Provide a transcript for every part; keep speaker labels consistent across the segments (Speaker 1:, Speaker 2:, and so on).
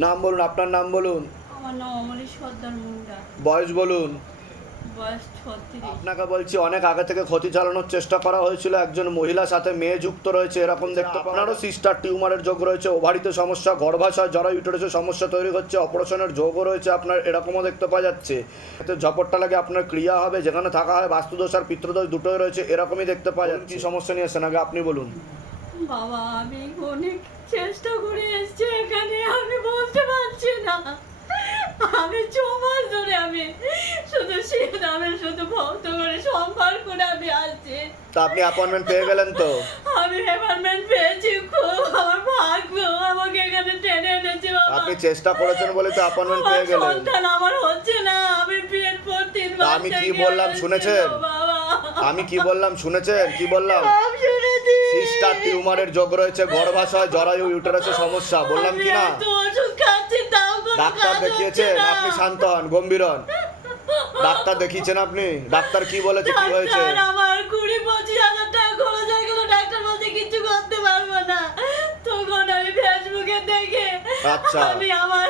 Speaker 1: নাম বলুন আপনার নাম বলুন।
Speaker 2: আমার নাম অমরেশ সর্দার মুন্ডা
Speaker 1: বয়স বলুন।
Speaker 2: বয়স ছত্রিশ।
Speaker 1: আপনাকে বলছি অনেক আগে থেকে ক্ষতি চালানোর চেষ্টা করা হয়েছিল। একজন মহিলার সাথে মেয়ে যুক্ত রয়েছে এরকম দেখতে আপনারও সিস্টার টিউমারের যোগ রয়েছে ওভারিতে সমস্যা গর্ভাশয় জরা ইউটারেসে সমস্যা তৈরি হচ্ছে অপারেশনের যোগও রয়েছে আপনার এরকমও দেখতে পাওয়া যাচ্ছে। এতে ঝপটটা লাগে আপনার ক্রিয়া হবে যেখানে থাকা হয় বাস্তুদোষ আর পিত্রদোষ দুটোই রয়েছে এরকমই দেখতে পাওয়া যাচ্ছে। কি সমস্যা নিয়ে এসেছেন আগে আপনি বলুন।
Speaker 2: বাবা আমি অনেক চেষ্টা করে এসেছি এখানে আমি বলতে পারছি না। আমি ছ মাস ধরে আমি শুধু শিবনামে শুধু ভক্ত করে সম্মান করে আমি আসছি।
Speaker 1: তা আপনি অ্যাপয়েন্টমেন্ট পেয়ে গেলেন তো?
Speaker 2: আমি অ্যাপয়েন্টমেন্ট পেয়েছি খুব আমার ভাগ্য আমাকে এখানে টেনে এনেছে বাবা।
Speaker 1: আপনি চেষ্টা করেছেন বলে তো অ্যাপয়েন্টমেন্ট পেয়ে গেলেন।
Speaker 2: সন্তান আমার হচ্ছে না আমি বিয়ের পর তিন মাস
Speaker 1: আমি কি বললাম শুনেছেন? আমি কি বললাম শুনেছেন? কি বললাম? সিস্টার টিউমারের যোগ রয়েছে গর্ভাশয় জরায়ু ইউটারাসের সমস্যা বললাম কি না? ডাক্তার দেখিয়েছেন আপনি শান্ত হন গম্ভীর হন ডাক্তার দেখিয়েছেন আপনি? ডাক্তার কি বলেছে কি হয়েছে?
Speaker 2: আমার কুড়ি পঁচিশ হাজার টাকা খরচ হয়ে গেল ডাক্তার বলছে কিছু করতে পারব না। তখন আমি ফেসবুকে দেখে
Speaker 1: আচ্ছা।
Speaker 2: আমি আমার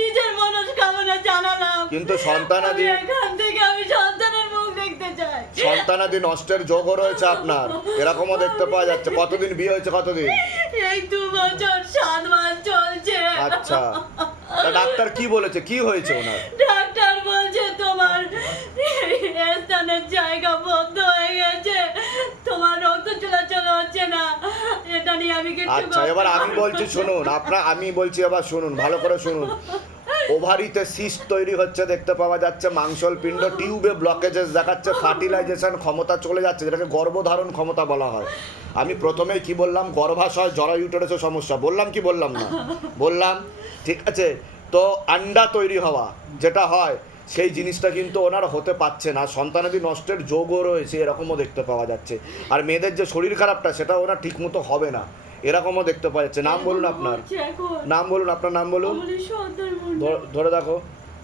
Speaker 2: নিজের মনস্কামনা জানালাম।
Speaker 1: কিন্তু সন্তানাদি সন্তানাদি নষ্টের যোগও রয়েছে আপনার। এরকমও দেখতে পাওয়া যাচ্ছে। কতদিন বিয়ে হয়েছে কতদিন?
Speaker 2: এই দু বছর সাত মাস চলছে।
Speaker 1: আচ্ছা। তা ডাক্তার কি বলেছে? কি হয়েছে ওনার?
Speaker 2: ডাক্তার বলছে তোমার স্থানের জায়গা বন্ধ হয়ে গেছে। তোমার রক্ত চলাচল হচ্ছে না। এটা নিয়ে আমি কিছু
Speaker 1: আচ্ছা এবার আমি বলছি শুনুন। আপনার আমি বলছি এবার শুনুন। ভালো করে শুনুন। ওভারিতে সিস্ট তৈরি হচ্ছে, দেখতে পাওয়া যাচ্ছে মাংসল পিণ্ড, টিউবে ব্লকেজেস দেখাচ্ছে, ফার্টিলাইজেশন ক্ষমতা চলে যাচ্ছে, যেটাকে গর্ভধারণ ক্ষমতা বলা হয়। আমি প্রথমে কি বললাম? গর্ভাশয় জরা ইউটারেসের সমস্যা। বললাম কি বললাম না? বললাম, ঠিক আছে, তো আন্ডা তৈরি হওয়া যেটা হয়, সেই জিনিসটা কিন্তু ওনার হতে পারছে না। সন্তানাদি নষ্টের যোগও রয়েছে, এরকমও দেখতে পাওয়া যাচ্ছে। আর মেয়েদের যে শরীর খারাপটা, সেটা ওনার ঠিকমতো হবে না। এরকমও দেখতে পাওয়া যাচ্ছে। নাম বলুন আপনার। নাম বলুন আপনার নাম বলুন। ধর- দেখো।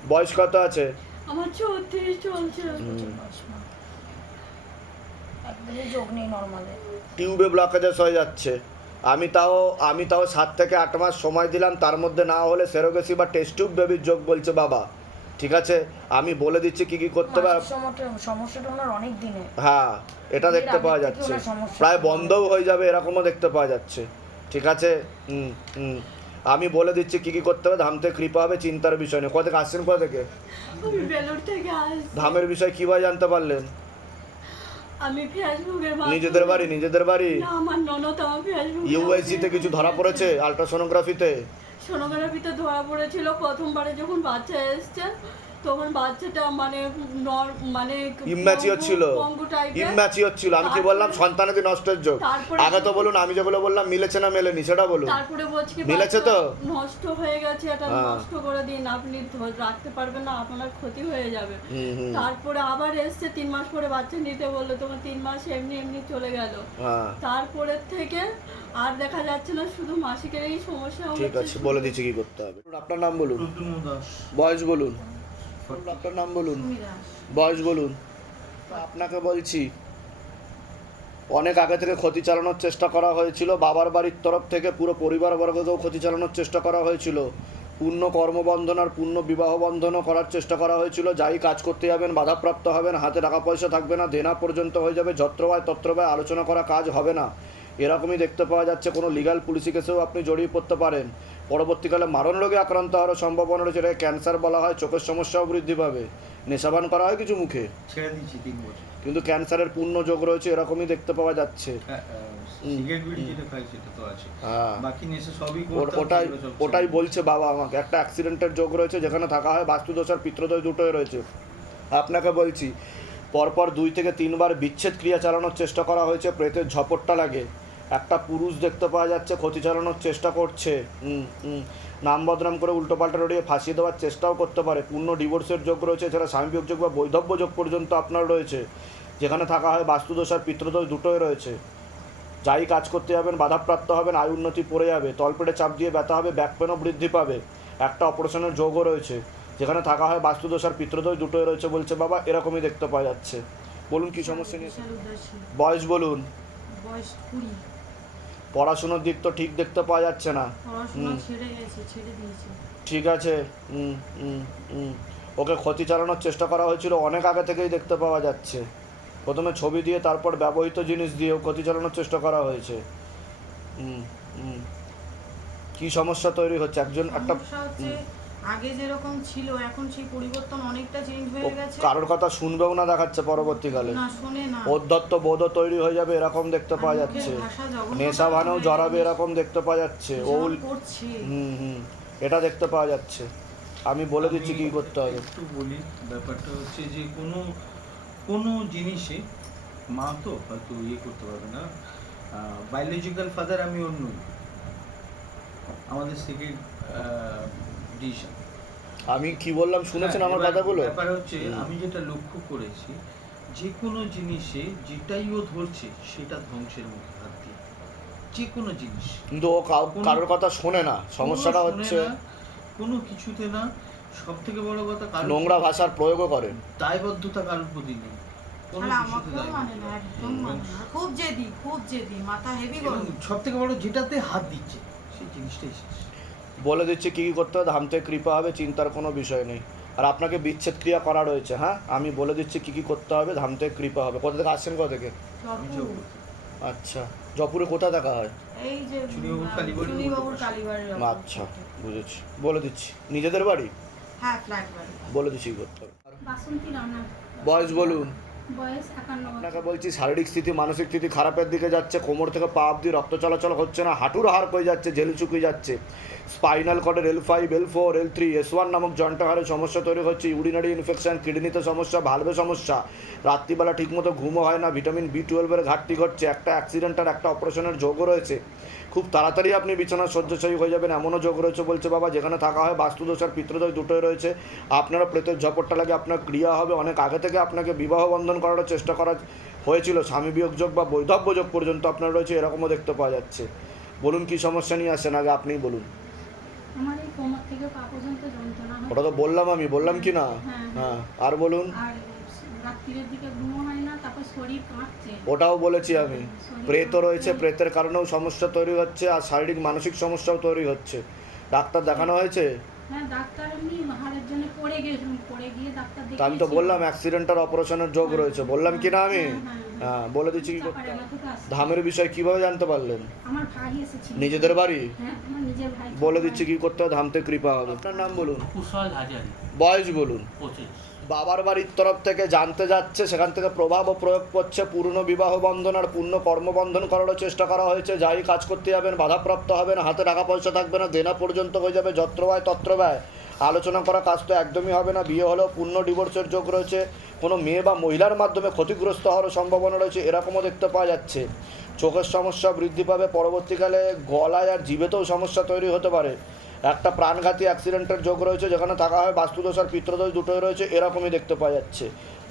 Speaker 1: বয়স কত আছে?
Speaker 2: আমার চলছে।
Speaker 1: টিউবে ব্লকেজেস হয়ে যাচ্ছে। আমি তাও আমি তাও সাত থেকে আট মাস সময় দিলাম তার মধ্যে না হলে সেরোগেসি বা টেস্ট টিউব বেবির যোগ বলছে বাবা। ঠিক আছে? আমি বলে দিচ্ছি কি কি করতে হবে।
Speaker 3: সমস্যাটা ওনার অনেক দিনে।
Speaker 1: হ্যাঁ এটা দেখতে পাওয়া যাচ্ছে। প্রায় বন্ধও হয়ে যাবে এরকমও দেখতে পাওয়া যাচ্ছে। ঠিক আছে? হুম হুম। আমি বলে দিচ্ছি কি কি করতে হবে। ধাম থেকে কৃপা হবে চিন্তার বিষয় নেই। কোথা থেকে আসছেন কোথা থেকে? ধামের বিষয় কীভাবে জানতে পারলেন?
Speaker 2: আমি মাধ্যমে-
Speaker 1: নিজেদের বাড়ি নিজেদের বাড়ি?
Speaker 2: না আমার ননদ আমার ফেসবুকে
Speaker 1: ইউএসজি তে কিছু ধরা পড়েছে আলট্রাসোনোগ্রাফিতে
Speaker 2: সোনোগ্রাফিতে ধরা পড়েছিল। প্রথমবারে যখন বাচ্চা এসছে তখন বাচ্চাটা মানে নর মানে
Speaker 1: ইম্যাচিওর ছিল। ইম্যাচিওর ছিল। আমি কি বললাম? সন্তানাদি নষ্টের যোগ।
Speaker 2: তারপরে-
Speaker 1: আগে তো বলুন আমি যেগুলো বললাম মিলেছে না মেলেনি সেটা বলুন।
Speaker 2: তারপরে বলছি
Speaker 1: মিলেছে তো?
Speaker 2: নষ্ট হয়ে গেছে এটা
Speaker 1: হ্যাঁ।
Speaker 2: নষ্ট করে দিন। আপনি রাখতে পারবেন না আপনার ক্ষতি হয়ে যাবে।
Speaker 1: হুম, হুম।
Speaker 2: তারপরে আবার এসছে তিন মাস পরে বাচ্চা নিতে বলল তোমার তিন মাস এমনি এমনি চলে গেল।
Speaker 1: হ্যাঁ।
Speaker 2: তারপরে থেকে আর দেখা যাচ্ছে না শুধু মাসিকের এই সমস্যা
Speaker 1: ঠিক আছে বলে দিচ্ছি কি করতে হবে। আপনার নাম বলুন। বয়স বলুন। আপনার নাম বলুন। বয়স বলুন। আপনাকে বলছি, অনেক আগে থেকে ক্ষতি চালানোর চেষ্টা করা হয়েছিল। বাবার বাড়ির তরফ থেকে পুরো পরিবারবর্গকেও ক্ষতি চালানোর চেষ্টা করা হয়েছিল। পূর্ণ কর্মবন্ধন আর পূর্ণ বিবাহ বন্ধনও করার চেষ্টা করা হয়েছিল। যাই কাজ করতে যাবেন, বাধাপ্রাপ্ত হবেন, হাতে টাকা পয়সা থাকবে না, দেনা পর্যন্ত হয়ে যাবে যত্রবায় তত্রবায় আলোচনা করা কাজ হবে না। এরকমই দেখতে পাওয়া যাচ্ছে কোনো লিগাল পুলিশি কেসেও আপনি জড়িয়ে পড়তে পারেন। পরবর্তীকালে মারণ রোগে আক্রান্ত হওয়ার সম্ভাবনা রয়েছে। এটাকে ক্যান্সার বলা হয় চোখের সমস্যাও বৃদ্ধি পাবে। নেশাবান করা হয় কিছু মুখে?
Speaker 4: ছেড়ে দিচ্ছি তিন বছর
Speaker 1: কিন্তু ক্যান্সারের পূর্ণ যোগ রয়েছে এরকমই দেখতে পাওয়া যাচ্ছে।
Speaker 4: হ্যাঁ,
Speaker 1: হ্যাঁ ওটাই ওটাই বলছে বাবা আমাকে। একটা অ্যাক্সিডেন্টের যোগ রয়েছে যেখানে থাকা হয় বাস্তুদোষ আর পিত্রদোষ দুটোই রয়েছে। আপনাকে বলছি পরপর দুই থেকে তিনবার বিচ্ছেদ ক্রিয়া চালানোর চেষ্টা করা হয়েছে প্রেতের ঝপটটা লাগে। একটা পুরুষ দেখতে পাওয়া যাচ্ছে ক্ষতি চালানোর চেষ্টা করছে। নাম বদনাম করে উল্টোপাল্টা রড়িয়ে ফাঁসিয়ে দেওয়ার চেষ্টাও করতে পারে। পূর্ণ ডিভোর্সের যোগ রয়েছে এছাড়া স্বামী যোগ বা বৈধব্য যোগ পর্যন্ত আপনার রয়েছে। যেখানে থাকা হয় বাস্তুদোষ আর পিত্রদোষ দুটোই রয়েছে। যাই কাজ করতে যাবেন বাধাপ্রাপ্ত হবেন আয় উন্নতি পড়ে যাবে তলপেটে চাপ দিয়ে ব্যথা হবে ব্যাকপেনও বৃদ্ধি পাবে। একটা অপারেশনের যোগও রয়েছে। যেখানে থাকা হয় বাস্তুদোষ আর পিত্রদোষ দুটোই রয়েছে বলছে বাবা এরকমই দেখতে পাওয়া যাচ্ছে। বলুন কি সমস্যা নিয়ে বয়স বলুন।
Speaker 5: বয়স কুড়ি।
Speaker 1: পড়াশুনোর দিক তো ঠিক দেখতে পাওয়া যাচ্ছে না। ঠিক আছে হুম হুম হুম। ওকে ক্ষতি চালানোর চেষ্টা করা হয়েছিল অনেক আগে থেকেই দেখতে পাওয়া যাচ্ছে। প্রথমে ছবি দিয়ে তারপর ব্যবহৃত জিনিস দিয়েও ক্ষতি চালানোর চেষ্টা করা হয়েছে। হুম হুম। কী সমস্যা তৈরি হচ্ছে? একজন একটা
Speaker 2: আগে যেরকম ছিল এখন সেই পরিবর্তন অনেকটা চেঞ্জ হয়ে গেছে।
Speaker 1: কারোর কথা শুনবেও না দেখাচ্ছে পরবর্তীকালে।
Speaker 2: না শোনে না।
Speaker 1: অধ্যত্ত বোধও তৈরি হয়ে যাবে এরকম দেখতে পাওয়া যাচ্ছে। নেশা ভানেও জড়াবে এরকম দেখতে পাওয়া যাচ্ছে। ও
Speaker 2: করছে।
Speaker 1: হুম হুম এটা দেখতে পাওয়া যাচ্ছে। আমি বলে দিচ্ছি কি করতে হবে।
Speaker 4: একটু বলি ব্যাপারটা হচ্ছে যে কোনো কোনো জিনিসে মা তো হয়তো ইয়ে করতে পারবে না। বায়োলজিক্যাল ফাদার আমি অন্য আমাদের সেকেন্ড ডিসিশন
Speaker 1: আমি কি বললাম শুনেছেন
Speaker 4: হ্যাঁ,
Speaker 1: আমার কথাগুলো?
Speaker 4: ব্যাপার হচ্ছে আমি যেটা লক্ষ্য করেছি যে কোনো জিনিসে যেটাই ও ধরছে সেটা ধ্বংসের মুখে হাত দিয়ে। যে কোনো জিনিস।
Speaker 1: কিন্তু ও কারোর কথা শোনে না। সমস্যাটা
Speaker 4: কোনো
Speaker 1: হচ্ছে
Speaker 4: কোনো কিছুতে না সব থেকে বড় কথা
Speaker 1: নোংরা ভাষার প্রয়োগও করে।
Speaker 4: দায়বদ্ধতা কারোর প্রতি নেই।
Speaker 2: মানে। মানে না। খুব জেদি খুব জেদি মাথা হেভি
Speaker 4: সব থেকে বড় যেটাতে হাত দিচ্ছে সেই জিনিসটাই শেষ।
Speaker 1: বলে দিচ্ছি কী কী করতে হবে ধামতে কৃপা হবে চিন্তার কোনো বিষয় নেই। আর আপনাকে বিচ্ছেদ ক্রিয়া করা রয়েছে হ্যাঁ? আমি বলে দিচ্ছি কী কী করতে হবে ধামতে কৃপা হবে। কোথা থেকে আসছেন কোথা থেকে। আচ্ছা। জপুরে কোথায় দেখা হয়? আচ্ছা বুঝেছি। বলে দিচ্ছি। নিজেদের বাড়ি?
Speaker 2: হ্যাঁ
Speaker 1: বলে দিচ্ছি কি করতে হবে। বয়স বলুন। আপনাকে বলছি, শারীরিক স্থিতি, মানসিক স্থিতি খারাপের দিকে যাচ্ছে, কোমর থেকে পা অব্দি রক্ত চলাচল হচ্ছে না, হাঁটুর হাড় হয়ে যাচ্ছে, জেল চুকিয়ে যাচ্ছে। Spinal কর্ডের L five L four L three S one নামক জন্টাহারে সমস্যা তৈরি হচ্ছে ইউরিনারি ইনফেকশন কিডনিতে সমস্যা ভালভে সমস্যা। রাত্রিবেলা ঠিকমতো ঘুমও হয় না ভিটামিন বি টুয়েলভের ঘাটতি ঘটছে, একটা অ্যাক্সিডেন্ট আর একটা অপারেশনের যোগও রয়েছে। খুব তাড়াতাড়ি আপনি বিছানা শয্যাশায়ী হয়ে যাবেন এমনও যোগ রয়েছে বলছে বাবা যেখানে থাকা হয় বাস্তুদোষ আর পিতৃদোষ দুটোই রয়েছে। আপনারা প্রেতের ঝপটটা লাগে আপনার ক্রিয়া হবে। অনেক আগে থেকে আপনাকে বিবাহ বন্ধন করার চেষ্টা করা হয়েছিল। স্বামী বিয়োগ যোগ বা বৈধব্য যোগ পর্যন্ত আপনার রয়েছে এরকমও দেখতে পাওয়া যাচ্ছে। বলুন কি সমস্যা নিয়ে আসেন আগে আপনিই বলুন। ওটা তো বললাম আমি বললাম কি না?
Speaker 5: হ্যাঁ,
Speaker 1: হ্যাঁ আর বলুন।
Speaker 5: রাত্রির দিকে ঘুমও হয়
Speaker 1: ওটাও বলেছি আমি। প্রেতও রয়েছে প্রেতের কারণেও সমস্যা তৈরি হচ্ছে আর শারীরিক মানসিক সমস্যাও তৈরি হচ্ছে। ডাক্তার দেখানো হয়েছে?
Speaker 5: হ্যাঁ ডাক্তার এমনি হাড়ের জন্য পড়ে গিয়েছিলাম পড়ে গিয়ে ডাক্তার
Speaker 1: তা আমি তো বললাম অ্যাক্সিডেন্ট আর অপারেশনের যোগ রয়েছে। বললাম কি না আমি?
Speaker 5: হ্যাঁ, হ্যাঁ,
Speaker 1: হ্যাঁ বলে দিচ্ছি কি করতে হবে। ধামের বিষয় কীভাবে জানতে পারলেন?
Speaker 5: আমার ভাই এসেছিল
Speaker 1: নিজেদের বাড়ি?
Speaker 5: হ্যাঁ আমার নিজের ভাই।
Speaker 1: বলে দিচ্ছি কি করতে হবে? ধামতে কৃপা হবে। আপনার নাম বলুন।
Speaker 6: কুশল
Speaker 1: বয়স বলুন।
Speaker 6: পঁচিশ।
Speaker 1: বাবার বাড়ির তরফ থেকে জানতে যাচ্ছে, সেখান থেকে প্রভাব ও প্রয়োগ করছে। পূর্ণ বিবাহ বন্ধন আর পূর্ণ কর্মবন্ধন করারও চেষ্টা করা হয়েছে। যাই কাজ করতে যাবেন, বাধাপ্রাপ্ত হবেন, হাতে টাকা পয়সা থাকবে না, দেনা পর্যন্ত হয়ে যাবে, যত্র ব্যয়, তত্র ব্যয়। আলোচনা করা কাজ তো একদমই হবে না। বিয়ে হলেও পূর্ণ ডিভোর্সের যোগ রয়েছে। কোনো মেয়ে বা মহিলার মাধ্যমে ক্ষতিগ্রস্ত হওয়ার সম্ভাবনা রয়েছে, এরকমও দেখতে পাওয়া যাচ্ছে। চোখের সমস্যা বৃদ্ধি পাবে, পরবর্তীকালে গলায় আর জিভেতেও সমস্যা তৈরি হতে পারে। একটা প্রাণঘাতী অ্যাক্সিডেন্টের যোগ রয়েছে যেখানে থাকা হয় বাস্তুদোষ আর পিত্রদোষ দুটোই রয়েছে এরকমই দেখতে পাওয়া যাচ্ছে।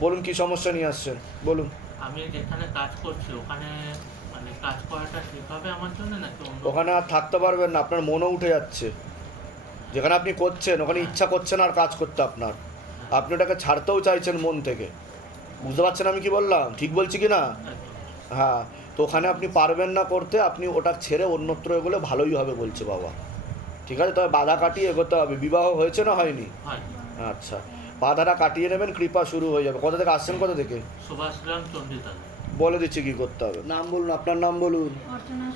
Speaker 1: বলুন কি সমস্যা নিয়ে আসছেন? বলুন।
Speaker 6: আমি যেখানে কাজ করছি ওখানে মানে কাজ করাটা ঠিক হবে আমার জন্য নাকি
Speaker 1: ওখানে আর থাকতে পারবেন না আপনার মনও উঠে যাচ্ছে। যেখানে আপনি করছেন ওখানে ইচ্ছা করছেন আর কাজ করতে আপনার। আপনি ওটাকে ছাড়তেও চাইছেন মন থেকে। বুঝতে পারছেন আমি কি বললাম? ঠিক বলছি কি না? হ্যাঁ তো ওখানে আপনি পারবেন না করতে আপনি ওটা ছেড়ে অন্যত্র এগুলো ভালোই হবে বলছে বাবা। ঠিক আছে তবে বাধা কাটিয়ে এগোতে হবে। বিবাহ হয়েছে না হয়নি? আচ্ছা। বাধাটা কাটিয়ে নেবেন কৃপা শুরু হয়ে যাবে। কোথা থেকে আসছেন কোথা থেকে? বলে দিচ্ছি কি করতে হবে। নাম বলুন আপনার নাম বলুন।
Speaker 5: অর্চনা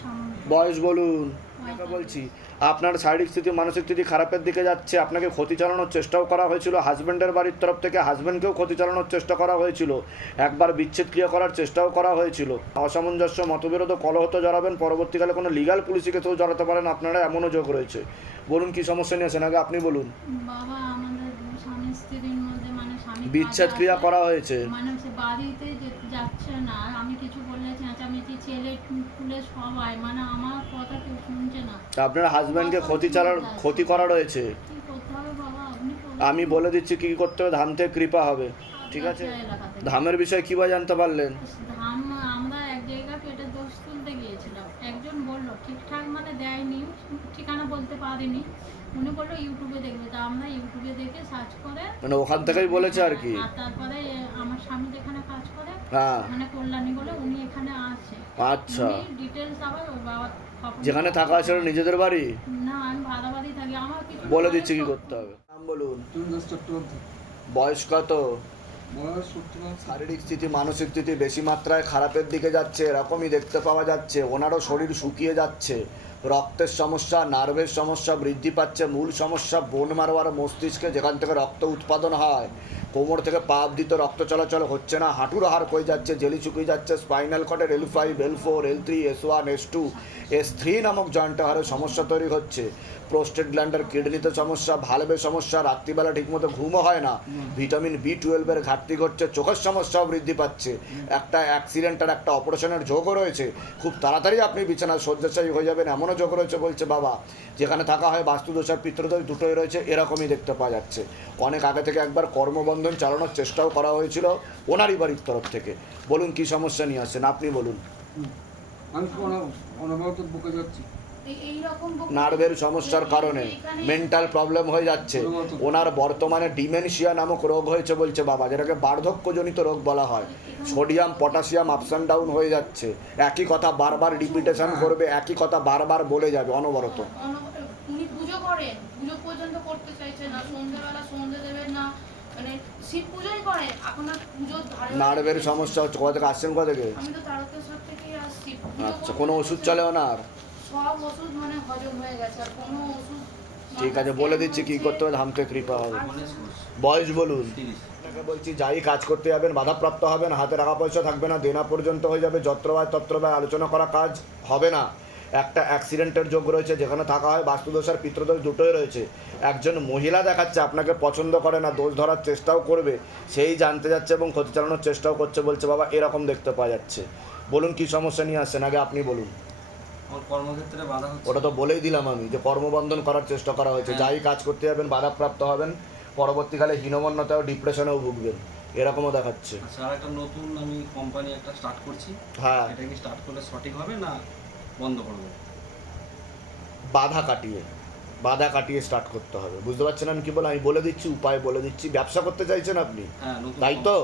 Speaker 1: বয়স বলুন। আপনাকে বলছি। আপনার শারীরিক স্থিতি মানসিক স্থিতি খারাপের দিকে যাচ্ছে আপনাকে ক্ষতি চালানোর চেষ্টাও করা হয়েছিল হাজব্যান্ডের বাড়ির তরফ থেকে হাজব্যান্ডকেও ক্ষতি চালানোর চেষ্টা করা হয়েছিল একবার বিচ্ছেদ ক্রিয়া করার চেষ্টাও করা হয়েছিল। অসামঞ্জস্য মতবিরোধ কলহতে জড়াবেন পরবর্তীকালে কোনো লিগাল পুলিশি কেসেও জড়াতে পারেন আপনারা এমনও যোগ রয়েছে। বলুন কি সমস্যা নিয়েছেন আগে আপনি বলুন।
Speaker 5: বাবা আমাদের স্বামী স্ত্রীর মধ্যে
Speaker 1: বিচ্ছেদ ক্রিয়া করা হয়েছে।
Speaker 5: মানে সে বাড়িতে যাচ্ছে না আমি কিছু বললে চেঁচামেচি ছেলে তুলে সবাই মানে আমার কথা কেউ শুনছে না।
Speaker 1: আপনার হাজব্যান্ডকে ক্ষতি চালার ক্ষতি করা রয়েছে?
Speaker 5: কি।
Speaker 1: আমি বলে দিচ্ছি কি করতে হবে ধাম থেকে কৃপা হবে। ঠিক আছে?
Speaker 5: আপনার
Speaker 1: ধামের বিষয়ে কীভাবে জানতে পারলেন?
Speaker 5: ধাম আমরা এক জায়গায় পেটে দোষ তুলতে গিয়েছিলাম। একজন বলল ঠিকঠাক মানে দেয়নি ঠিকানা বলতে পারিনি। উনি বলল ইউটিউবে দেখবে। তা আমরা ইউটিউবে দেখে সার্চ করে
Speaker 1: মানে ওখান থেকেই বলেছে আর কি।
Speaker 5: আর তারপরে আমার স্বামী যেখানে কাজ করে
Speaker 1: হ্যাঁ।
Speaker 5: মানে কল্যাণী বলে উনি এখানে আসে
Speaker 1: আচ্ছা।
Speaker 5: আবার ওর বাবার
Speaker 1: যেখানে থাকা আছে নিজেদের বাড়ি?
Speaker 5: না আমি ভাড়া বাড়ি থাকি। আমার কিছু
Speaker 1: বলে দিচ্ছি কি করতে হবে? নাম বলুন।
Speaker 7: চট্টোপাধ্যায়।
Speaker 1: বয়স কত। শারীরিক স্থিতি মানসিক স্থিতি বেশি মাত্রায় খারাপের দিকে যাচ্ছে এরকমই দেখতে পাওয়া যাচ্ছে। ওনারও শরীর শুকিয়ে যাচ্ছে। রক্তের সমস্যা, নার্ভের সমস্যা বৃদ্ধি পাচ্ছে। মূল সমস্যা, বোন মারোয়ার মস্তিষ্কে যেখান থেকে রক্ত উৎপাদন হয়। কোমর থেকে পা তো রক্ত চলাচল হচ্ছে না। হাঁটুর হাড় হয়ে যাচ্ছে, জেলি শুকিয়ে যাচ্ছে, spinal কটের L five L four L three S one S two S three নামক জয়েন্টে হারে সমস্যা তৈরি হচ্ছে। প্রোস্টেট গ্ল্যান্ডের কিডনিতে সমস্যা ভালভের সমস্যা, রাত্রিবেলা ঠিকমতো ঘুমও হয় না। ভিটামিন বি টুয়েলভের ঘাটতি ঘটছে, চোখের সমস্যাও বৃদ্ধি পাচ্ছে। একটা অ্যাক্সিডেন্ট আর একটা অপারেশনের যোগও রয়েছে। খুব তাড়াতাড়ি আপনি বিছানায় শয্যাশায়ী হয়ে যাবেন, এমনও যোগ রয়েছে বলছে বাবা। যেখানে থাকা হয় বাস্তুদোষ পিতৃদোষ দুটোই রয়েছে, এরকমই দেখতে পাওয়া যাচ্ছে। অনেক আগে থেকে একবার কর্মবন্ধন চালানোর চেষ্টাও করা হয়েছিল ওনারই বাড়ির তরফ থেকে। বলুন কি সমস্যা নিয়ে আসছেন? আপনি বলুন। নার্ভের সমস্যার কারণে মেন্টাল প্রবলেম হয়ে যাচ্ছে। ওনার বর্তমানে ডিমেনশিয়া নামক রোগ হয়েছে বলছে বাবা যেটাকে বার্ধক্যজনিত রোগ বলা হয়। Sodium potassium ups and down হয়ে যাচ্ছে। একই কথা বারবার রিপিটেশন করবে একই কথা বারবার বলে যাবে অনবরত
Speaker 8: উনি পুজো করেন পুজো পর্যন্ত করতে চাইছে না সন্ধ্যেবেলা সন্ধ্যে দেবেন না শিব পুজোই করেন আর পুজোর ধারে
Speaker 1: নার্ভের সমস্যা হচ্ছে। কোথা থেকে আসছেন কোথা থেকে?
Speaker 8: আমি তো তারকেশ্বর থেকেই আসছি।
Speaker 1: আচ্ছা কোনো ওষুধ চলে ওনার?
Speaker 8: সব ওষুধ মানে হজম হয়ে গেছে আর কোনো ওষুধ
Speaker 1: ঠিক আছে বলে দিচ্ছি কি করতে হবে ধামতে কৃপা হবে। বয়স বলুন। বলছি যাই কাজ করতে যাবেন বাধাপ্রাপ্ত হবেন হাতে টাকা পয়সা থাকবে না দেনা পর্যন্ত হয়ে যাবে যত্রবায় তত্রবায় আলোচনা করা কাজ হবে না। একটা অ্যাক্সিডেন্টের যোগ রয়েছে যেখানে থাকা হয় বাস্তুদোষ আর পিতৃদোষ দুটোই রয়েছে। একজন মহিলা দেখাচ্ছে আপনাকে পছন্দ করে না দোষ ধরার চেষ্টাও করবে সেই জানতে যাচ্ছে এবং ক্ষতি চালানোর চেষ্টাও করছে বলছে বাবা এরকম দেখতে পাওয়া যাচ্ছে। বলুন কি সমস্যা নিয়ে আসছেন? আগে আপনি বলুন।
Speaker 9: কর্মক্ষেত্রে বাধা
Speaker 1: ওটা তো বলেই দিলাম আমি যে কর্মবন্ধন করার চেষ্টা করা হয়েছে।
Speaker 9: হ্যাঁ।
Speaker 1: যাই কাজ করতে যাবেন বাধাপ্রাপ্ত হবেন পরবর্তীকালে হীনমন্যতা ও ডিপ্রেশনেও ভুগবেন এরকমও দেখাচ্ছে।
Speaker 9: আচ্ছা আর একটা নতুন আমি কোম্পানি একটা স্টার্ট করছি।
Speaker 1: হ্যাঁ।
Speaker 9: এটা কি স্টার্ট করলে সঠিক হবে না বন্ধ করবে
Speaker 1: বাধা কাটিয়ে বাধা কাটিয়ে স্টার্ট করতে হবে। বুঝতে পারছেন আমি কি বলে আমি বলে দিচ্ছি উপায় বলে দিচ্ছি। ব্যবসা করতে চাইছেন আপনি?
Speaker 9: হ্যাঁ
Speaker 1: তাই তো?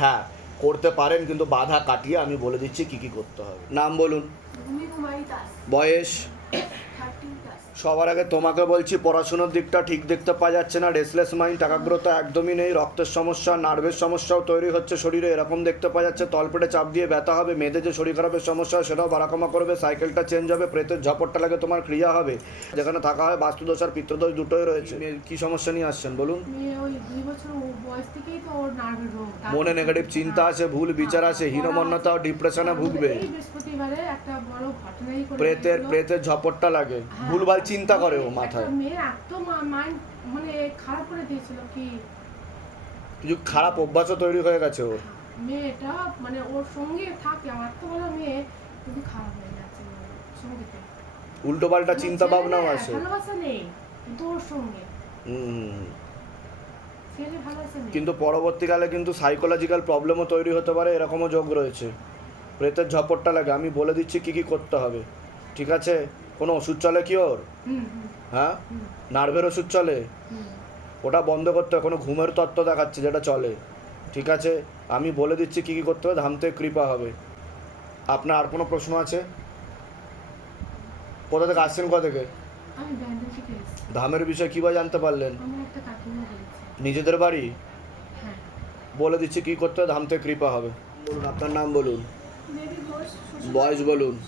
Speaker 1: হ্যাঁ করতে পারেন কিন্তু বাধা কাটিয়ে আমি বলে দিচ্ছি কি কি করতে হবে। নাম বলুন।
Speaker 2: ভূমি
Speaker 1: বয়স? সবার আগে তোমাকে বলছি পড়াশোনার দিকটা ঠিক দেখতে পাওয়া যাচ্ছে না রেসলেস মাইন্ড একাগ্রতা একদমই নেই রক্তের সমস্যা নার্ভের সমস্যাও তৈরি হচ্ছে শরীরে এরকম দেখতে পাওয়া যাচ্ছে তলপেটে চাপ দিয়ে ব্যথা হবে মেয়েদের যে শরীর খারাপের সমস্যা সেটাও বাড়াকমা করবে সাইকেলটা চেঞ্জ হবে প্রেতের ঝপটটা লাগে তোমার ক্রিয়া হবে যেখানে থাকা হয় বাস্তুদোষ আর পিত্রদোষ দুটোই রয়েছে। কি সমস্যা নিয়ে আসছেন বলুন? মনে নেগেটিভ চিন্তা আছে ভুল বিচার আছে হীনমন্যতা ও ডিপ্রেশনে ভুগবে। প্রেতের প্রেতের ঝপটটা লাগে। ভুলভাল চিন্তা করে ও মাথায়।
Speaker 10: একটা মেয়ের এত মাইন্ড মানে খারাপ করে দিয়েছিল কি?
Speaker 1: কিছু খারাপ অভ্যাসও তৈরি হয়ে গেছে ওর।
Speaker 10: মেয়েটা মানে ওর সঙ্গে থাকে আমার তো বলো মেয়ে কিন্তু খারাপ হয়ে যাচ্ছে সঙ্গীতে।
Speaker 1: উল্টো পাল্টা চিন্তা ভাবনাও আছে।
Speaker 10: ভালোবাসা নেই কিন্তু ওর সঙ্গে।
Speaker 1: হুম কিন্তু পরবর্তীকালে কিন্তু সাইকোলজিক্যাল প্রবলেমও তৈরি হতে পারে এরকমও যোগ রয়েছে। প্রেতের ঝপটটা লাগে আমি বলে দিচ্ছি কি কি করতে হবে ঠিক আছে? কোনো ওষুধ চলে কি ওর? হ্যাঁ? নার্ভের ওষুধ চলে? ওটা বন্ধ করতে হবে কোনো ঘুমের তত্ত্ব দেখাচ্ছে যেটা চলে। ঠিক আছে? আমি বলে দিচ্ছি কি কি করতে হবে ধামতে কৃপা হবে। আপনার আর কোনো প্রশ্ন আছে? কোথা থেকে আসছেন কোথা থেকে? ধামের বিষয়ে কীভাবে জানতে পারলেন? নিজেদের বাড়ি?
Speaker 10: হ্যাঁ।
Speaker 1: বলে দিচ্ছি কি করতে হবে ধামতে কৃপা হবে। বলুন আপনার নাম বলুন। বয়স বলুন।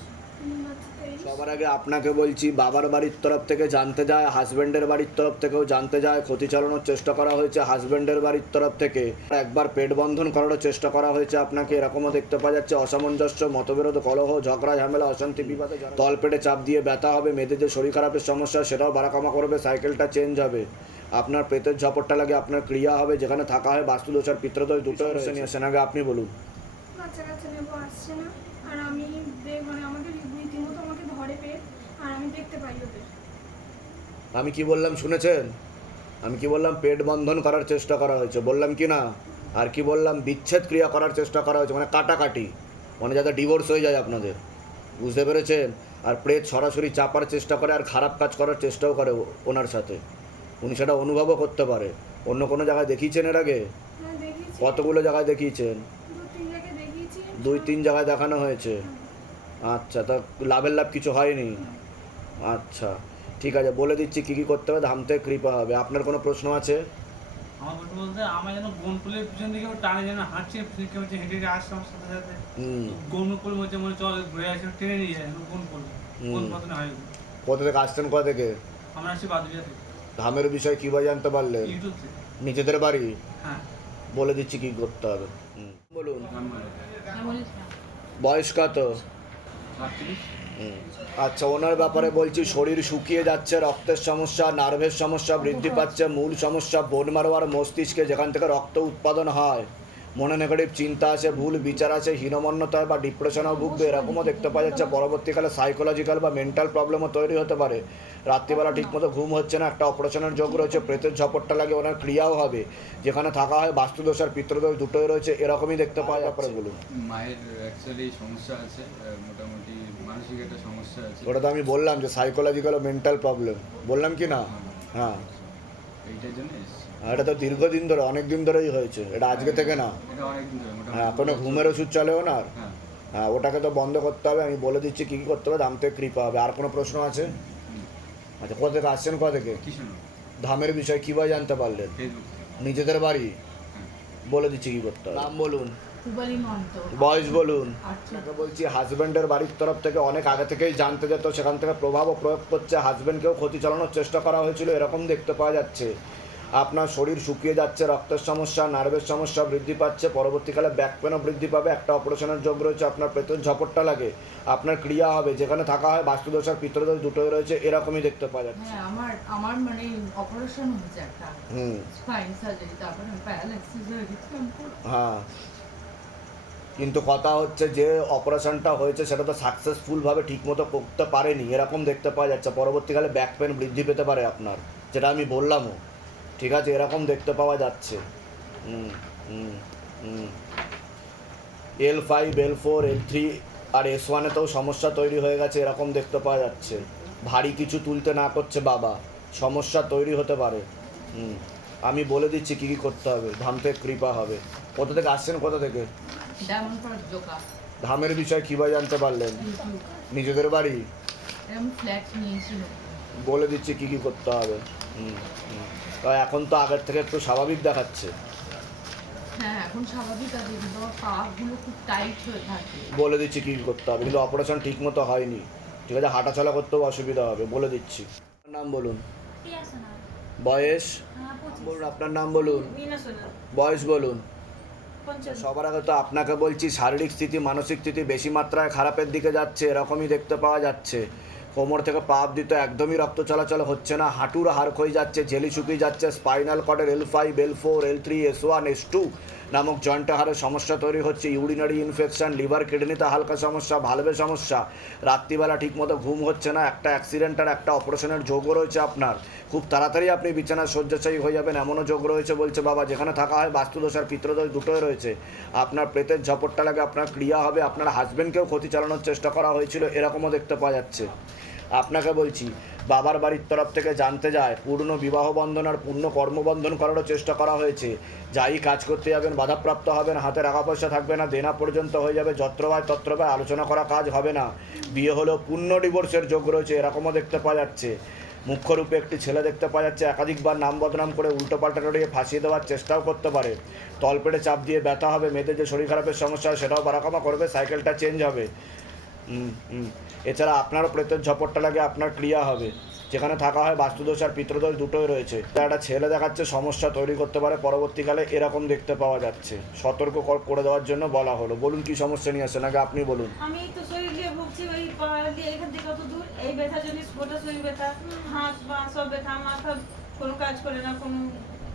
Speaker 1: সবার আগে আপনাকে বলছি বাবার বাড়ির তরফ থেকে জানতে যায় হাজব্যান্ডের বাড়ির তরফ থেকেও জানতে যায় ক্ষতি চালানোর চেষ্টা করা হয়েছে হাজব্যান্ডের বাড়ির তরফ থেকে। একবার পেট বন্ধন করারও চেষ্টা করা হয়েছে আপনাকে এরকমও দেখতে পাওয়া যাচ্ছে অসামঞ্জস্য মতবিরোধ কলহ ঝগড়া ঝামেলা অশান্তি বিবাদে। তলপেটে চাপ দিয়ে ব্যথা হবে মেয়েদের যে শরীর খারাপের সমস্যা সেটাও বাড়াকামা করবে সাইকেলটা চেঞ্জ হবে। আপনার পেটের ঝপটটা লাগে আপনার ক্রিয়া হবে যেখানে থাকা হয় বাস্তুদোষ আর পিত্রদোষ দুটো নিয়ে। আসেন আগে আপনি বলুন।
Speaker 2: বাচ্চা কাচ্চা নেব আসছে না আর আমি দেখ মানে আমাকে রীতিমতো আমাকে ধরে পেয়ে আর আমি দেখতে পাই ওদের।
Speaker 1: আমি কি বললাম শুনেছেন? আমি কি বললাম পেট বন্ধন করার চেষ্টা করা হয়েছে? বললাম কি না? আর কি বললাম বিচ্ছেদ ক্রিয়া করার চেষ্টা করা হয়েছে? মানে কাটাকাটি। মানে যাতে ডিভোর্স হয়ে যায় আপনাদের। বুঝতে পেরেছেন? আর প্রেত সরাসরি চাপার চেষ্টা করে আর খারাপ কাজ করার চেষ্টাও করে ওনার সাথে। উনি সেটা অনুভবও করতে পারে। অন্য কোনো জায়গায় দেখিয়েছেন এর আগে?
Speaker 10: হ্যাঁ
Speaker 1: কতগুলো জায়গায় দেখিয়েছেন? দুই তিন জায়গায় দেখানো হয়েছে। আচ্ছা তা লাভের লাভ কিছু হয়নি? আচ্ছা ঠিক আছে বলে দিচ্ছি কী কী করতে হবে ধামতে কৃপা হবে। আপনার কোনো প্রশ্ন আছে?
Speaker 4: আমার বলতে আমার যেন গনপুলের পিছন দিকে টানে যেন হাঁটছে ফিরকে হচ্ছে হেঁটে হেঁটে আসছে আমার সাথে সাথে।
Speaker 1: হুম।
Speaker 4: গনপুল মধ্যে মনে চল ঘুরে আসে টেনে নিয়ে যায় গনপুল কোন পথে হয়।
Speaker 1: কোথা থেকে আসছেন কোথা থেকে?
Speaker 4: আমরা আসছি বাদুরিয়া থেকে।
Speaker 1: ধামের বিষয়ে কীভাবে জানতে পারলেন নিজেদের বাড়ি?
Speaker 4: হ্যাঁ।
Speaker 1: বলে দিচ্ছি কী করতে হবে। হুম। বলুন।
Speaker 5: হ্যাঁ বলেছিলাম
Speaker 1: বয়স কত। আচ্ছা ওনার ব্যাপারে বলছি, শরীর শুকিয়ে যাচ্ছে, রক্তের সমস্যা, নার্ভের সমস্যা বৃদ্ধি পাচ্ছে, মূল সমস্যা, বোন মারোয়ার মস্তিষ্কে যেখান থেকে রক্ত উৎপাদন হয়। মনে নেগেটিভ চিন্তা আছে ভুল বিচার আছে হীনমন্যতা বা ডিপ্রেশনেও ভুগবে এরকমও দেখতে পাওয়া যাচ্ছে পরবর্তীকালে সাইকোলজিক্যাল বা মেন্টাল প্রবলেমও তৈরি হতে পারে। রাত্রিবেলা ঠিকমতো ঘুম হচ্ছে না একটা অপারেশনের যোগ রয়েছে প্রেতের ঝপটটা লাগে ওনার ক্রিয়াও হবে। যেখানে থাকা হয় বাস্তুদোষ আর পিতৃদোষ দুটোই রয়েছে এরকমই দেখতে পাওয়া যাচ্ছে বলুন
Speaker 7: মায়ের অ্যাকচুয়ালি সমস্যা আছে মোটামুটি মানসিক একটা সমস্যা আছে।
Speaker 1: ওটা তো আমি বললাম যে সাইকোলজিক্যাল ও মেন্টাল প্রবলেম বললাম কি না? হ্যাঁ।
Speaker 7: এইটার জন্য
Speaker 1: এটা তো দীর্ঘদিন ধরে অনেক দিন ধরেই হয়েছে। এটা আজকে থেকে না? হ্যাঁ কোনো ঘুমের ওষুধ চলেও না? আর?
Speaker 7: হ্যাঁ।
Speaker 1: হ্যাঁ ওটাকে তো বন্ধ করতে হবে আমি বলে দিচ্ছি কী কী করতে হবে দাম থেকে কৃপা হবে। আর কোনো প্রশ্ন আছে? আচ্ছা কোথা থেকে আসছেন কোথা থেকে? ধামের বিষয়ে কীভাবে জানতে পারলেন? নিজেদের বাড়ি? বলে দিচ্ছি কী করতে হবে। নাম বলুন। বয়স বলুন।
Speaker 5: আচ্ছা।
Speaker 1: আপনাকে বলছি হাজব্যান্ডের বাড়ির তরফ থেকে অনেক আগে থেকেই জানতে যেত সেখান থেকে প্রভাবও প্রয়োগ করছে হাজব্যান্ডকেও ক্ষতি চালানোর চেষ্টা করা হয়েছিল এরকম দেখতে পাওয়া যাচ্ছে। আপনার শরীর শুকিয়ে যাচ্ছে রক্তের সমস্যা নার্ভের সমস্যা বৃদ্ধি পাচ্ছে পরবর্তীকালে ব্যাক পেনও বৃদ্ধি পাবে। একটা অপারেশনের যোগ রয়েছে আপনার পেটের ঝপটটা লাগে আপনার ক্রিয়া হবে যেখানে থাকা হয় বাস্তুদোষ আর পিতৃদোষ দুটোই রয়েছে এরকমই দেখতে পাওয়া যাচ্ছে।
Speaker 11: হ্যাঁ আমার আমার মানে অপারেশন হয়েছে একটা।
Speaker 1: হুম।
Speaker 11: স্পাইন সার্জারি তারপরে প্যারালাইসিস হয়ে পুরো।
Speaker 1: হ্যাঁ। কিন্তু কথা হচ্ছে যে অপারেশনটা হয়েছে সেটা তো সাকসেসফুলভাবে ঠিকমতো করতে পারেনি এরকম দেখতে পাওয়া যাচ্ছে পরবর্তীকালে ব্যাক পেন বৃদ্ধি পেতে পারে আপনার যেটা আমি বললামও। ঠিক আছে এরকম দেখতে পাওয়া যাচ্ছে। হুম হুম হুম। L five L four L three আর এস ওয়ানেতেও সমস্যা তৈরি হয়ে গেছে এরকম দেখতে পাওয়া যাচ্ছে। ভারী কিছু তুলতে না করছে বাবা সমস্যা তৈরি হতে পারে। হুম আমি বলে দিচ্ছি কী কী করতে হবে ধাম থেকে কৃপা হবে। কোথা থেকে আসছেন কোথা থেকে? ধামের বিষয়ে কীভাবে জানতে পারলেন? নিজেদের বাড়ি? বলে দিচ্ছি কী কী করতে হবে। এখন তো আগের থেকে একটু স্বাভাবিক দেখাচ্ছে।
Speaker 11: হ্যাঁ এখন স্বাভাবিক আছে কিন্তু পাগুলো খুব টাইট হয়ে থাকে।
Speaker 1: বলে দিচ্ছি কী করতে হবে কিন্তু অপারেশন ঠিক মতো হয়নি। ঠিক আছে হাঁটাচলা করতেও অসুবিধা হবে বলে দিচ্ছি। আপনার নাম বলুন। বয়স? বলুন আপনার নাম বলুন।
Speaker 2: মিনা
Speaker 1: বয়স বলুন। সবার আগে তো আপনাকে বলছি শারীরিক স্থিতি মানসিক স্থিতি বেশি মাত্রায় খারাপের দিকে যাচ্ছে এরকমই দেখতে পাওয়া যাচ্ছে। কোমর থেকে পাপ দিতে, একদমই রক্ত চলাচল হচ্ছে না। হাঁটুর হাড় ক্ষয়ে যাচ্ছে ঝেলি শুকিয়ে যাচ্ছে। Spinal কর্ডের L five L four L three S one S two নামক জয়েন্টে হাড়ের সমস্যা তৈরি হচ্ছে ইউরিনারি ইনফেকশন লিভার কিডনিতে হালকা সমস্যা ভালভে সমস্যা। রাত্রিবেলা ঠিকমতো ঘুম হচ্ছে না, একটা অ্যাক্সিডেন্ট আর একটা অপারেশনের যোগও রয়েছে আপনার। খুব তাড়াতাড়ি আপনি বিছানায় শয্যাশায়ী হয়ে যাবেন, এমনও যোগ রয়েছে বলছে বাবা, যেখানে থাকা হয় বাস্তুদোষ আর পিতৃদোষ দুটোই রয়েছে। আপনার প্রেতের ঝপটটা লাগে, আপনার ক্রিয়া হবে, আপনার হাজবেন্ডকেও ক্ষতি চালানোর চেষ্টা করা হয়েছিল, এরকমও দেখতে পাওয়া যাচ্ছে। আপনাকে বলছি, বাবার বাড়ির তরফ থেকে জানতে যায় পূর্ণ বিবাহ বন্ধন আর পূর্ণ কর্মবন্ধন করারও চেষ্টা করা হয়েছে। যাই কাজ করতে যাবেন, বাধাপ্রাপ্ত হবেন, হাতে টাকা পয়সা থাকবে না, দেনা পর্যন্ত হয়ে যাবে যত্রবায় তত্রবায় আলোচনা করা কাজ হবে না। বিয়ে হলেও পূর্ণ ডিভোর্সের যোগ রয়েছে, এরকমও দেখতে পাওয়া যাচ্ছে। মুখ্যরূপে একটি ছেলে দেখতে পাওয়া যাচ্ছে, একাধিকবার নাম বদনাম করে উল্টোপাল্টা লড়িয়ে ফাঁসিয়ে দেওয়ার চেষ্টাও করতে পারে। তলপেটে চাপ দিয়ে ব্যথা হবে, মেয়েদের যে শরীর খারাপের সমস্যা হয়, সেটাও বারাকামা করবে, সাইকেলটা চেঞ্জ হবে। হুম হুম এছাড়া আপনারও প্রেতের ঝপটটা লাগে, আপনার ক্রিয়া হবে। যেখানে থাকা হয় বাস্তুদোষ আর পিতৃদোষ দুটোই রয়েছে। একটা ছেলে দেখাচ্ছে, সমস্যা তৈরি করতে পারে, পরবর্তীকালে এরকম দেখতে পাওয়া যাচ্ছে। সতর্ক কর- দেওয়ার জন্য বলা হলো। বলুন, কি সমস্যা নিয়ে আসেন আগে আপনি বলুন।
Speaker 2: আমি তো শরীর দিয়ে ভুগছি, ওই পাড়া দিয়ে এখান থেকে কত দূর। এই ব্যথা জন্য গোটা শরীর ব্যথা হাত পা সব ব্যথা, মাথা কোনো কাজ করে না, কোনো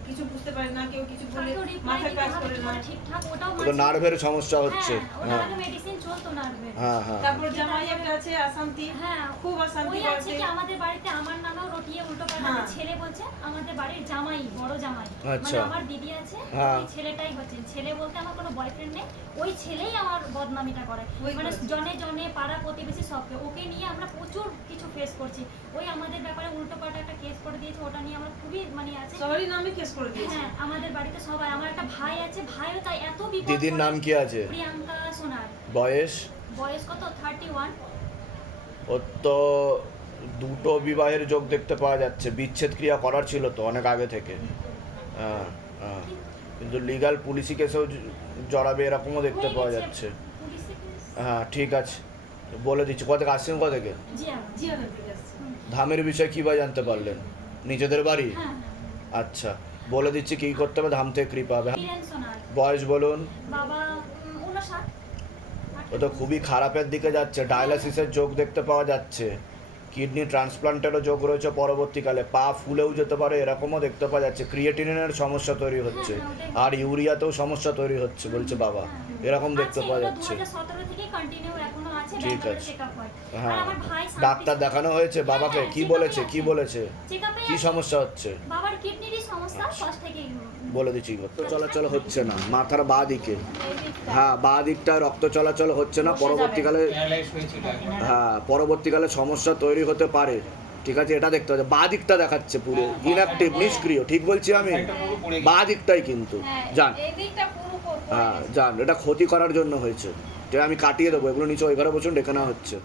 Speaker 12: কিছু বুঝতে পারে না কেউ কিছু বলে
Speaker 13: দিতে
Speaker 12: কাজ করে না।
Speaker 13: ঠিকঠাক ওটাও মাঝে-
Speaker 1: নার্ভের সমস্যা হচ্ছে।
Speaker 13: হ্যাঁ, ওটা
Speaker 1: হ্যাঁ
Speaker 13: মেডিসিন চলতো নার্ভের
Speaker 1: হ্যাঁ হ্যাঁ।
Speaker 12: তারপর জামাই একটা আছে অশান্তি
Speaker 13: হ্যাঁ
Speaker 12: খুব অশান্তি করছে
Speaker 13: কি আমাদের বাড়িতে আমার রটিয়ে উল্টো পাল্টা
Speaker 12: হ্যাঁ।
Speaker 13: ছেলে বলছে আমাদের বাড়ির জামাই বড় জামাই।
Speaker 1: আচ্ছা।
Speaker 13: মানে আমার দিদি আছে
Speaker 1: হ্যাঁ।
Speaker 13: ওই ছেলেটাই হচ্ছে। ছেলে বলতে আমার কোনো বয়ফ্রেন্ড নেই ওই ছেলেই আমার বদনামিটা করে। মানে জনে জনে পাড়া প্রতিবেশী সবকে। ওকে নিয়ে আমরা প্রচুর কিছু ফেস করছি। ওই আমাদের ব্যাপারে উল্টো পাল্টা একটা কেস করে দিয়েছে ওটা নিয়ে আমার খুবই মানে আছে।
Speaker 12: সবারই নামে কেস করে দিয়েছে।
Speaker 13: হ্যাঁ আমাদের বাড়িতে সবাই আমার একটা ভাই আছে ভাইও তাই এত বিপদ
Speaker 1: দিদির নাম কি আছে?
Speaker 13: প্রিয়াঙ্কা সোনার।
Speaker 1: বয়স?
Speaker 13: বয়স কত? থার্টি ওয়ান
Speaker 1: ওর তো দুটো বিবাহের যোগ দেখতে পাওয়া যাচ্ছে। বিচ্ছেদ ক্রিয়া করার ছিল তো অনেক আগে থেকে। হ্যাঁ হ্যাঁ। কিন্তু লিগাল পুলিশি কেসেও জড়াবে এরকমও দেখতে পাওয়া যাচ্ছে। হ্যাঁ ঠিক আছে। বলে দিচ্ছি কত থেকে আসছেন কত থেকে?
Speaker 13: হ্যাঁ
Speaker 1: ধামের বিষয়ে কী বা জানতে পারলেন? নিজেদের বাড়ি?
Speaker 13: হ্যাঁ।
Speaker 1: আচ্ছা। বলে দিচ্ছি কি করতে হবে? ধাম থেকে কৃপা হবে। বয়স বলুন। ও তো খুবই খারাপের দিকে যাচ্ছে। ডায়ালাসিসের চোখ দেখতে পাওয়া যাচ্ছে। কিডনি ট্রান্সপ্লান্টেরও যোগ রয়েছে পরবর্তীকালে। পা ফুলেও যেতে পারে এরকমও দেখতে পাওয়া যাচ্ছে। ক্রিয়েটিনের সমস্যা তৈরি হচ্ছে। আর ইউরিয়াতেও সমস্যা তৈরি হচ্ছে বলছে বাবা। এরকম দেখতে পাওয়া যাচ্ছে। ঠিক আছে।
Speaker 13: হয়।
Speaker 1: ডাক্তার দেখানো হয়েছে বাবাকে। কি বলেছে? কি বলেছে? কি সমস্যা হচ্ছে?
Speaker 13: বাবার কিডনিরই সমস্যা
Speaker 1: বলে দিচ্ছি রক্ত চলাচল হচ্ছে না। মাথার বা দিকে। হ্যাঁ বা দিকটা রক্ত চলাচল হচ্ছে না। পরবর্তীকালে হ্যাঁ পরবর্তীকালে সমস্যা তৈরি হতে পারে। ঠিক আছে এটা দেখতে হবে। বা দিকটা দেখাচ্ছে পুরো। ইনঅ্যাক্টিভ নিষ্ক্রিয়। ঠিক বলছি আমি? বা দিকটাই কিন্তু। যান। হ্যাঁ যান। এটা ক্ষতি করার জন্য হয়েছে। আমি কাটিয়ে দেবো। এগুলো নিচে এগারো ঘরে বসুন ডেকে নেওয়া হচ্ছে।